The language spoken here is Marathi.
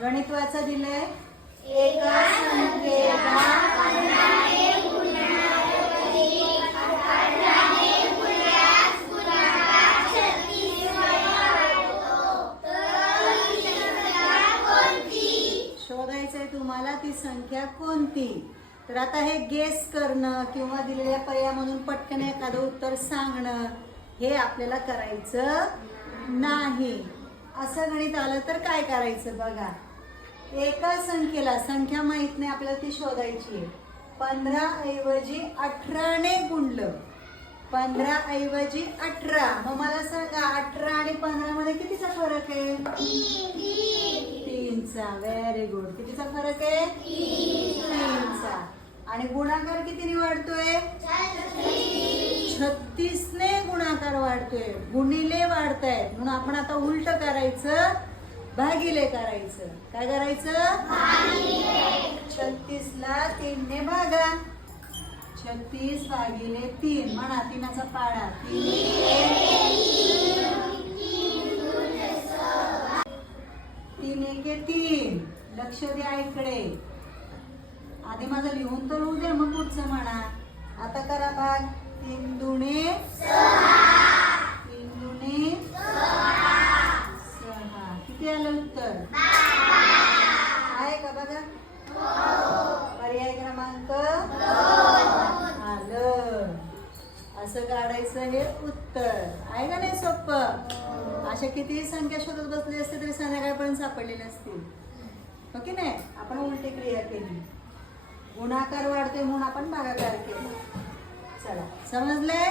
गणित वाचा दिलंय एका संख्येला 15ने गुणल्यावरी 18ने गुणल्यास गुणाकार 36 वाढतो. तर ती संख्या कोणती? शोधायचंय तुम्हाला ती संख्या कोणती. तर आता हे गेस करणं किंवा दिलेल्या पर्यायामधून पटकन एखादं उत्तर सांगणं हे आपल्याला करायचं नाही. असं गणित आलं तर काय करायचं बघा. एका संख्येला संख्या माहित नाही आपल्याला ती शोधायची. 15 ऐवजी 18ने गुणलं. 15 ऐवजी 18. मग मला सांगा 18 आणि 15 मध्ये कितीचा फरक आहे? 3चा. Very good. कितीचा फरक आहे? 3चा. आणि गुणाकार कितीने वाढतोय? 36ने गुणाकार वाढतोय. गुणिले वाढतायत म्हणून आपण आता उलट करायचं, भागिले करायचं. काय करायचं? 36 ला 3 ने भागा. 36 भागिले 3 म्हणा. 3चा पाडा. 3 एके 3. लक्ष द्या इकडे. आधी माझं लिहून तर होऊ द्या मग पुढचं म्हणा. आता करा भाग. 3 दुणे 3 दुणे 6. किती आलं उत्तर? आहे का बघा? पर्याय क्रमांक 2 आलं. असं काढायचं हे उत्तर. आहे का नाही सोपं? अशा कितीही संख्या शोधत बसली असते तरी संध्याकाळपर्यंत सापडलेले असतील. हो की नाही? आपण उलटी क्रिया केली. गुणाकार वाढतोय म्हणून आपण भागाकार केला. चला समजले?